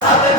Hallelujah.